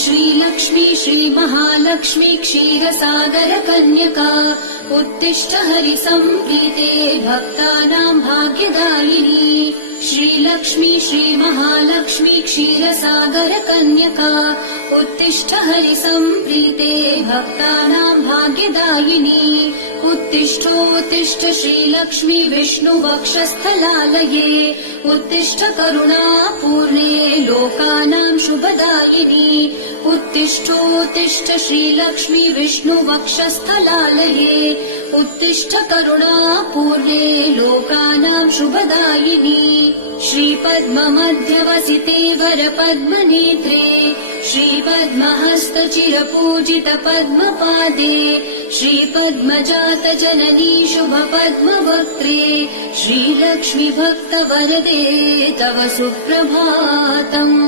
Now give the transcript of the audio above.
श्रीलक्ष्मी श्रीमहालक्ष्मी क्षीरसागर कन्यका उत्तिष्ठ हरिसम्प्रीते भक्तानां भाग्यदायिनी श्रीलक्ष्मी श्रीमहालक्ष्मी क्षीरसागर कन्यका उत्तिष्ठ हरिसम्प्रीते भक्तानां भाग्यदायिनी उत्तिष्ठोत्तिष्ठ श्रीलक्ष्मी विष्णुवक्षस्थलालये उत्तिष्ठ करुणापूर्णे लोकानां शुभदायिनी उत्तिष्ठोत्तिष्ठ श्रीलक्ष्मी विष्णुवक्षस्थलालये उत्तिष्ठ करुणापूर्णे लोकानां शुभदायिनी श्रीपद्ममध्यवसिते वरपद्मनेत्रे श्रीपद्महस्तचिरपूजित पद्मपादे श्रीपद्मजात जननी शुभपद्मवक्त्रे श्रीलक्ष्मी भक्तवरदे तव सुप्रभातम्।